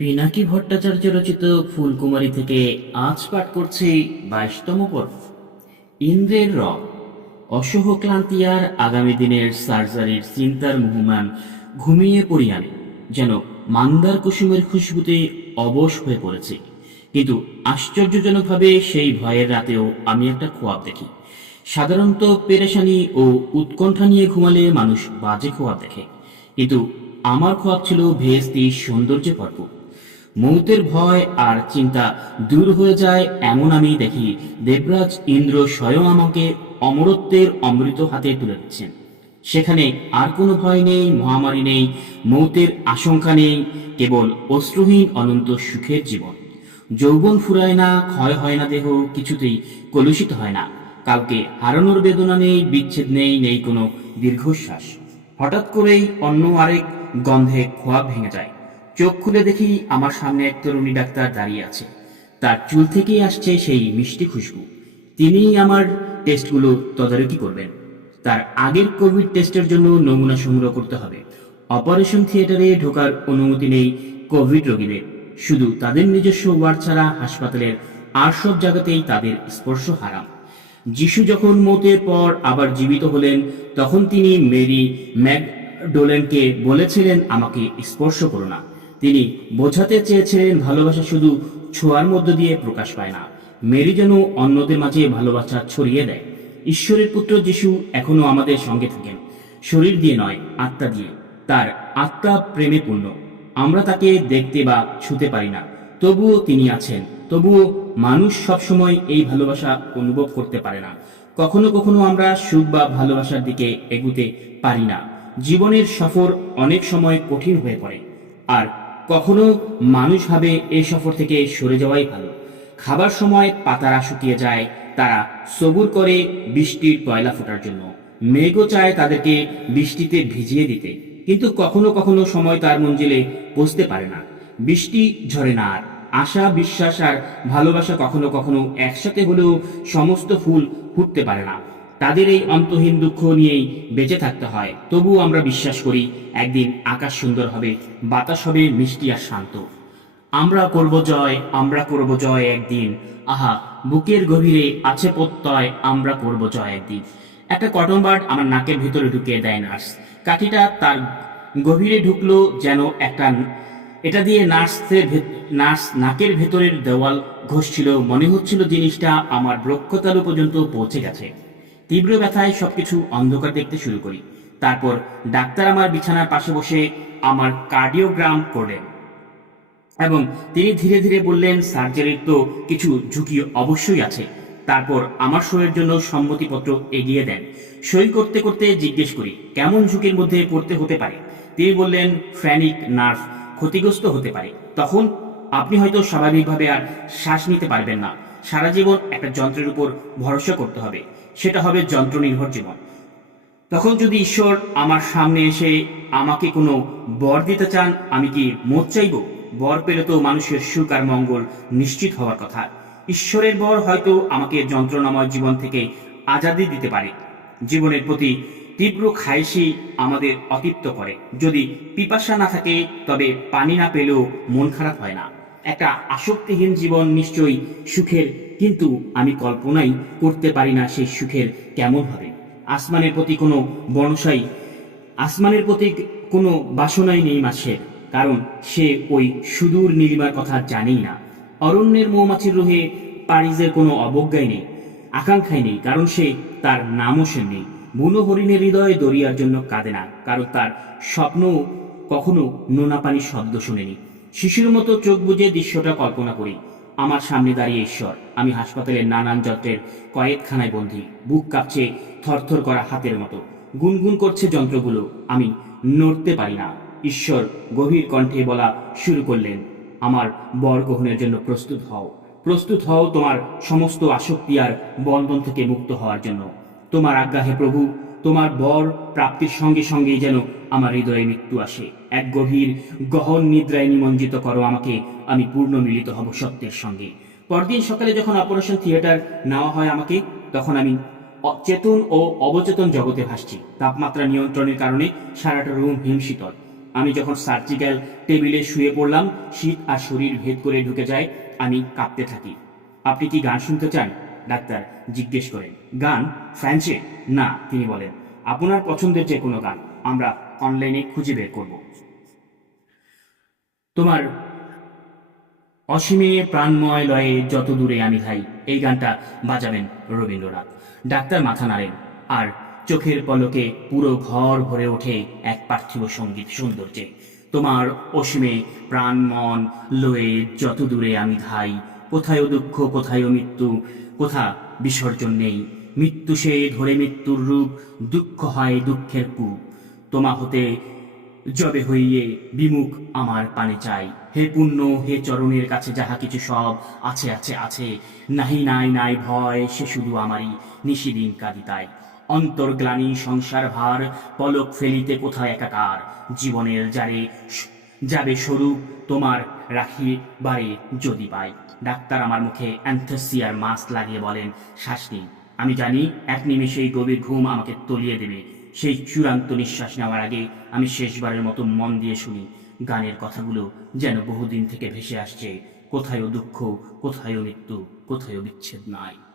পিনাকি ভট্টাচার্য রচিত ফুলকুমারী থেকে আজ পাঠ করছি বাইশতম পর্ব। ইন্দ্রের র অসহ ক্লান্তি আর আগামী দিনের সার্জারির চিন্তার মুহমান ঘুমিয়ে পড়িয়ান, যেন মান্দার কুসুমের খুশবুতে অবশ হয়ে পড়েছি। কিন্তু আশ্চর্যজনকভাবে সেই ভয়ের রাতেও আমি একটা খোয়াব দেখি। সাধারণত পেরেশানি ও উৎকণ্ঠা নিয়ে ঘুমালে মানুষ বাজে খোয়াব দেখে। কিন্তু আমার খোয়াব ছিল ভেস্তি সৌন্দর্যে ভরপুর। মৌতের ভয় আর চিন্তা দূর হয়ে যায় এমন আমি দেখি দেবরাজ ইন্দ্র স্বয়ং আমাকে অমরত্বের অমৃত হাতে তুলে দিচ্ছেন। সেখানে আর কোনো ভয় নেই, মহামারী নেই, মৌতের আশঙ্কা নেই, কেবল অশ্রুহীন অনন্ত সুখের জীবন। যৌবন ফুরায় না, ক্ষয় হয় না দেহ, কিছুতেই কলুষিত হয় না। কাউকে হারানোর বেদনা নেই, বিচ্ছেদ নেই নেই কোনো দীর্ঘশ্বাস। হঠাৎ করেই অন্য আরেক গন্ধে খোয়াব ভেঙে যায়। চোখ খুলে দেখি আমার সামনে এক তরুণী ডাক্তার দাঁড়িয়ে আছে। তার চুল থেকেই আসছে সেই মিষ্টি খুশবু। তিনিই আমার টেস্টগুলো তদারকি করবেন। তার আগের কোভিড টেস্টের জন্য নমুনা সংগ্রহ করতে হবে। অপারেশন থিয়েটারে ঢোকার অনুমতি নেই কোভিড রোগীদের। শুধু তাদের নিজস্ব ওয়ার্ড ছাড়া হাসপাতালের আর সব জায়গাতেই তাদের স্পর্শ হারাম। যিশু যখন মতের পর আবার জীবিত হলেন, তখন তিনি মেরি ম্যাকডোলেনকে বলেছিলেন, আমাকে স্পর্শ করো না। তিনি বোঝাতে চেয়েছিলেন ভালোবাসা শুধু ছোঁয়ার মধ্য দিয়ে প্রকাশ পায় না। মেরি যেন অন্যদের মাঝে ভালোবাসা ছড়িয়ে দেয়। ঈশ্বরের পুত্র যিশু এখনও আমাদের সঙ্গে থাকেন। শরীর দিয়ে নয়, আত্মা দিয়ে। তার আত্মা প্রেমে পূর্ণ আমরা তাকে দেখতে বা ছুতে পারি না। তবুও তিনি আছেন। তবুও মানুষ সবসময় এই ভালোবাসা অনুভব করতে পারে না। কখনো কখনো আমরা সুখ বা ভালোবাসার দিকে এগুতে পারি না। জীবনের সফর অনেক সময় কঠিন হয়ে পড়ে। আর কখনো মানুষ ভাবে এই সফর থেকে সরে যাওয়াই ভালো। খাবার সময় পাতারা শুকিয়ে যায়, তারা সবুর করে বৃষ্টির পয়লা ফোটার জন্য। মেঘও চায় তাদেরকে বৃষ্টিতে ভিজিয়ে দিতে। কিন্তু কখনো কখনো সময় তার মঞ্জিলে পৌঁছতে পারে না। বৃষ্টি ঝরে না আর। আশা, বিশ্বাস আর ভালোবাসা কখনো কখনো একসাথে হলেও সমস্ত ফুল ফুটতে পারে না। তাদের এই অন্তহীন দুঃখ নিয়েই বেঁচে থাকতে হয়। তবুও আমরা বিশ্বাস করি, একদিন আকাশ সুন্দর হবে, বাতাস হবে, মিষ্টি আর শান্ত। আমরা করব জয়, আমরা করব জয় একদিন। আহা, বুকের গভীরে আছে প্রত্যয়, আমরা করব জয় একদিন। একটা কটন বার্ড আমার নাকের ভিতরে ঢুকিয়ে দেয় নার্স। কাঠিটা তার গভীরে ঢুকলো যেন একটা এটা দিয়ে নার্সের নার্স নাকের ভেতরের দেওয়াল ঘষছিল। মনে হচ্ছিল জিনিসটা আমার বক্ষতালু পর্যন্ত পৌঁছে গেছে। তীব্র ব্যথায় সবকিছু অন্ধকার দেখতে শুরু করি। তারপর ডাক্তার আমার বিছানার পাশে বসে আমার কার্ডিওগ্রাম করলেন এবং তিনি ধীরে ধীরে বললেন, সার্জারির তো কিছু ঝুঁকি অবশ্যই আছে। তারপর আমার শরীরের জন্য সম্মতিপত্র এগিয়ে দেন। সই করতে করতে জিজ্ঞেস করি, কেমন ঝুঁকির মধ্যে পড়তে হতে পারে? তিনি বললেন, ফ্র্যানিক নার্ভ ক্ষতিগ্রস্ত হতে পারে। তখন আপনি হয়তো স্বাভাবিকভাবে আর শ্বাস নিতে পারবেন না। সারা জীবন একটা যন্ত্রের উপর ভরসা করতে হবে। সেটা হবে যন্ত্র নির্ভর জীবন। তখন যদি ঈশ্বর আমার সামনে এসে আমাকে কোনো বর দিতে চান, আমি কি মত চাইব? বর পেলে তো মানুষের সুখ আর মঙ্গল নিশ্চিত হওয়ার কথা। ঈশ্বরের বর হয়তো আমাকে যন্ত্রণাময় জীবন থেকে আজাদি দিতে পারে। জীবনের প্রতি তীব্র খাইশি আমাদের অতিপ্ত করে। যদি পিপাসা না থাকে, তবে পানি না পেলেও মন খারাপ হয় না। একটা আসক্তিহীন জীবন নিশ্চয়ই সুখের কিন্তু আমি কল্পনাই করতে পারি না সেই সুখের কেমন হবে। আসমানের প্রতি কোনো বনসাই আসমানের প্রতি কোনো বাসনাই নেই মাসের কারণ সে ওই সুদূর নীলিমার কথা জানেই না। অরণ্যের মৌমাছির রোহে পারিজের কোনো অবজ্ঞাই নেই, আকাঙ্ক্ষাই নেই, কারণ সে তার নামও সে নেই। বুনো হরিণের হৃদয়ে দরিয়ার জন্য কাঁদে না, কারণ তার স্বপ্ন কখনো নোনা পানির শব্দ শুনেনি। শিশুর মতো চোখ বুজে দৃশ্যটা কল্পনা করি। আমার সামনে দাঁড়িয়ে ঈশ্বর। আমি হাসপাতালের নানান যন্ত্রের কয়েকখানায় বন্দী। বুক কাঁপছে, থরথর করা হাতের মতো। গুনগুন করছে যন্ত্রগুলো। আমি নড়তে পারি না। ঈশ্বর গভীর কণ্ঠে বলা শুরু করলেন, আমার বর গ্রহণের জন্য প্রস্তুত হও। প্রস্তুত হও তোমার সমস্ত আসক্তি আর বন্ধন থেকে মুক্ত হওয়ার জন্য। তোমার আজ্ঞা হে প্রভু তোমার বর প্রাপ্তির সঙ্গে সঙ্গেই যেন আমার হৃদয়ে মৃত্যু আসে। এক গভীর, গহন নিদ্রায় নিমজ্জিত করো আমাকে, আমি পূর্ণ মিলিত হব সত্যের সঙ্গে। পরদিন সকালে যখন অপারেশন থিয়েটার নেওয়া হয় আমাকে, তখন আমি অচেতন ও অবচেতন জগতে ভাসছি। তাপমাত্রা নিয়ন্ত্রণের কারণে সারাটা রুম হিমশীতল। আমি যখন সার্জিক্যাল টেবিলে শুয়ে পড়লাম, শীত আর শরীর ভেদ করে ঢুকে যায়, আমি কাঁপতে থাকি। আপনি কি গান শুনতে চান? ডাক্তার জিজ্ঞেস করেন, গান? ফ্রান্সে না, তিনি বলেন, আপনার পছন্দের যে কোনো গান, আমরা অনলাইনে খুঁজে বের করব। তোমার অসীমে প্রাণময় লয়ে যত দূরে আমি ধাই, এই গানটা বাজাবেন রবীন্দ্রনাথ। ডাক্তার মাথা নাড়েন, আর চোখের পলকে পুরো ঘর ভরে ওঠে এক পার্থিব সংগীত সৌন্দর্যে। তোমার অসীমে প্রাণ মন লয়ে যত দূরে আমি ধাই কোথায় দুঃখ, কোথায় মৃত্যু, কোথা বিসর্জন নেই? মৃত্যু সে ধরে মৃত্যুর রূপ, দুঃখ হয় দুঃখের কূপ। তোমা হতে জবে হইয়ে বিমুখ আমার পানে চাই। হে পুণ্য, হে চরণের কাছে যাহা কিছু সব আছে আছে আছে, নাহি, নাই নাই ভয়, সে শুধু আমারই নিশিদিন কাঁদিতাই অন্তর্গ্লানি সংসার ভার পলক ফেলিতে কোথায় একাকার? জীবনের যারে যাবে স্বরূপ তোমার রাখি বারে যদি পাই। ডাক্তার আমার মুখে অ্যান্থেসিয়ার মাস্ক লাগিয়ে বলেন, শ্বাস আমি জানি এক নিমেষেই গভীর ঘুম আমাকে তলিয়ে দেবে। সেই চূড়ান্ত নিঃশ্বাস নেওয়ার আগে আমি শেষবারের মতো মন দিয়ে শুনি, গানের কথাগুলো যেন বহুদিন থেকে ভেসে আসছে। কোথায়ও দুঃখ, কোথায়ও মৃত্যু, কোথায়ও বিচ্ছেদ নাই।